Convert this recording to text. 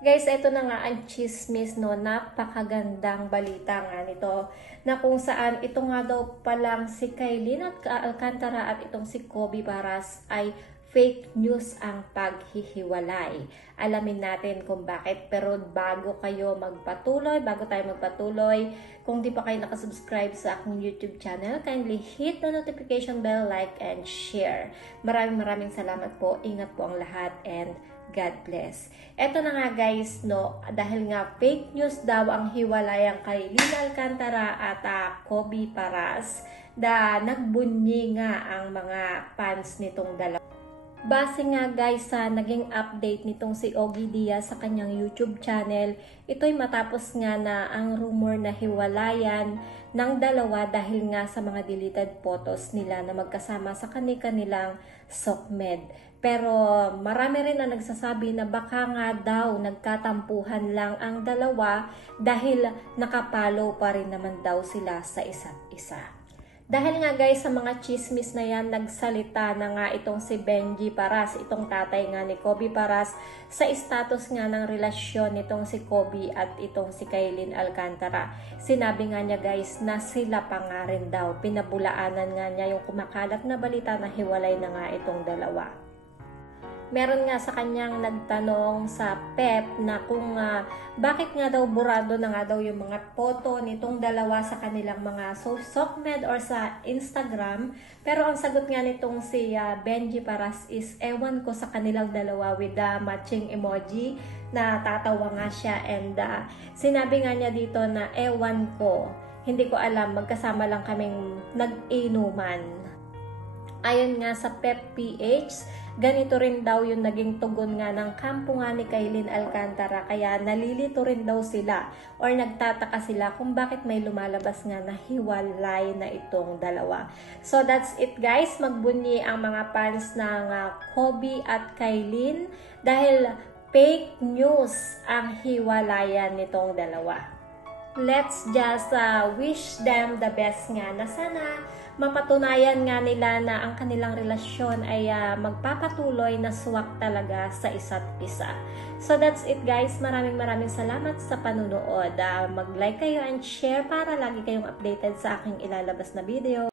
Guys, ito na nga ang chismis, no? Napakagandang balita nga nito na kung saan ito nga daw palang si Kailin at Alcantara at itong si Kobe Paras ay fake news ang paghihiwalay. Alamin natin kung bakit. Pero bago tayo magpatuloy, kung di pa kayo nakasubscribe sa aking YouTube channel, kindly hit the notification bell, like, and share. Maraming salamat po. Ingat po ang lahat and God bless. Eto na nga guys, no, dahil nga fake news daw ang hiwalayang kay Lina Alcantara at Kobe Paras, nagbunyi nga ang mga fans nitong dalawa. Base nga guys sa naging update nitong si Ogie Diaz sa kanyang YouTube channel, ito'y matapos nga na ang rumor na hiwalayan ng dalawa dahil nga sa mga deleted photos nila na magkasama sa kanilang SOCMED. Pero marami rin na nagsasabi na baka nga daw nagkatampuhan lang ang dalawa dahil nakapalo pa rin naman daw sila sa isa't isa. Dahil nga guys sa mga chismis na yan, nagsalita na nga itong si Benji Paras, itong tatay nga ni Kobe Paras, sa status nga ng relasyon nitong si Kobe at itong si Kailin Alcantara. Sinabi nga niya guys na sila pa nga rin daw, pinabulaanan nga niya yung kumakalat na balita na hiwalay na nga itong dalawa. Meron nga sa kanyang nagtanong sa Pep na kung bakit nga daw burado na nga daw yung mga photo nitong dalawa sa kanilang mga SOCMED or sa Instagram. Pero ang sagot nga nitong si Benji Paras is ewan ko sa kanilang dalawa with the matching emoji na tatawa nga siya, and sinabi nga niya dito na ewan ko, hindi ko alam, magkasama lang kaming nag-inuman. Ayon nga sa Pep PH, ganito rin daw yung naging tugon nga ng kampo nga ni Kailin Alcantara, kaya nalilito rin daw sila or nagtataka sila kung bakit may lumalabas nga na hiwalay na itong dalawa. So that's it guys, magbunyi ang mga fans ng Kobe at Kailin dahil fake news ang hiwalayan nitong dalawa. Let's just wish them the best nga na sana mapatunayan nga nila na ang kanilang relasyon ay magpapatuloy na swak talaga sa isa't isa. So that's it guys. Maraming salamat sa panunood. Mag-like kayo and share para lagi kayong updated sa aking ilalabas na video.